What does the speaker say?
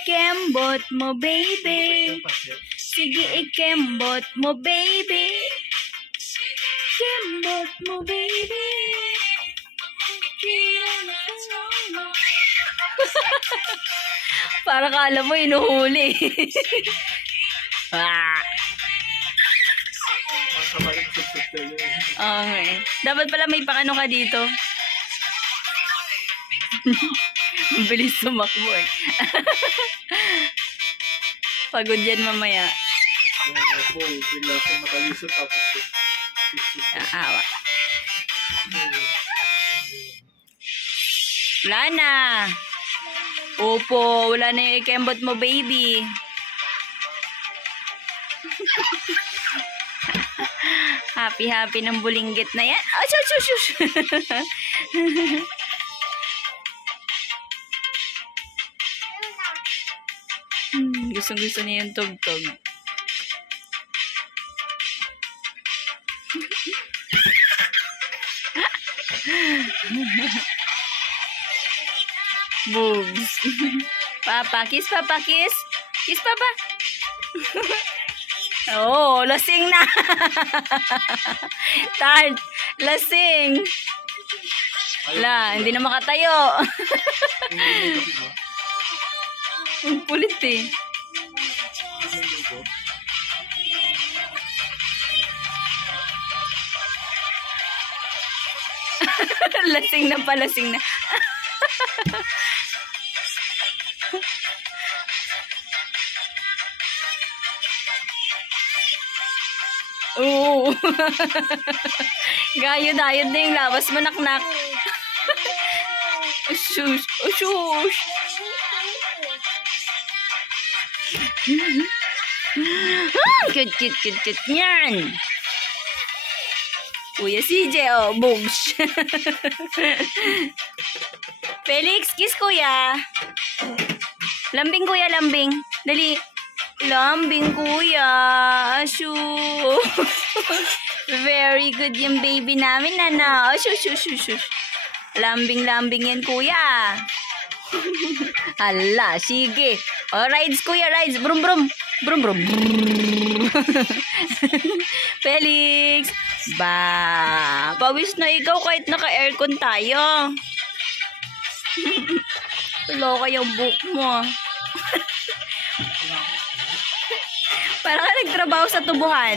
ikembot mo, baby. Sige, ikembot mo, baby. Ikembot mo, baby. Para kala mo inuhuli. Ah. Okay. Dapat pala may pakano ka dito. Ang bilis sumakbo eh. Pagod yan mamaya. Aawa. Wala na. Opo, wala na yung ikembot mo, baby. Happy ng bulinggit na yan. Oh, shush. Gusto niya yung tugtog. Boobs. Papa, kiss papa, kiss. Kiss papa. Oh, lasing na. Tart, lasing. Wala, hindi na makatayo. Ang kulit eh. Lasing na pa, lasing na. Oo. Gayod-ayod na yung labas mo, naknak. Shush. Shush. Cute. Yan. Kuya CJ, oh, boobs. Felix, kiss kuya. Lambing kuya, lambing. Dali. Lambing kuya. Ashu. Very good yung baby namin, nana. Shush. Lambing yan kuya. Hala, sige. Oh, rides kuya, rides. Brum. Felix. Ba, pawis na ikaw kahit naka-aircon tayo. Loka yung book mo. Parang ka nagtrabaho sa tubuhan.